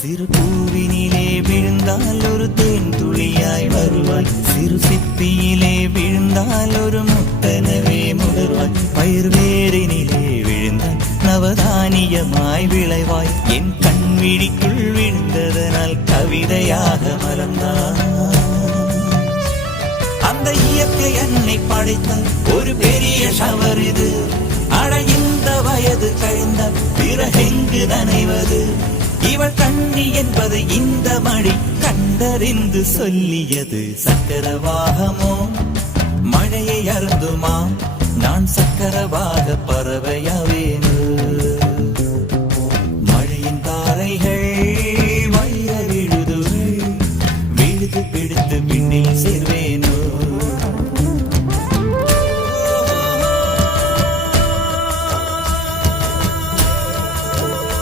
சிறு பூவினிலே விழுந்தால் ஒரு தேன் துளியாய் வருவாய், சிறு சிப்பியிலே விழுந்தால் ஒரு முத்தனவே முடர்வாய், பயிர் வேரினிலே விழுந்தால் நவதானியமாய் விளைவாய், என் கண்விழிக்குள் விழுந்ததனால் கவிதையாக மலர்ந்தாய். அந்த இயற்கை என்னை படைத்தால் ஒரு பெரிய ஷவர் இது, அட இந்த வயது கழிந்த பிறகெங்கு நனைவது, இவள் கண்ணி என்பது இந்த மழை கண்டறிந்து சொல்லியது. சக்கரவாகமோ மழையை அருந்துமா, நான் சக்கரவாக பறவையாவேன்.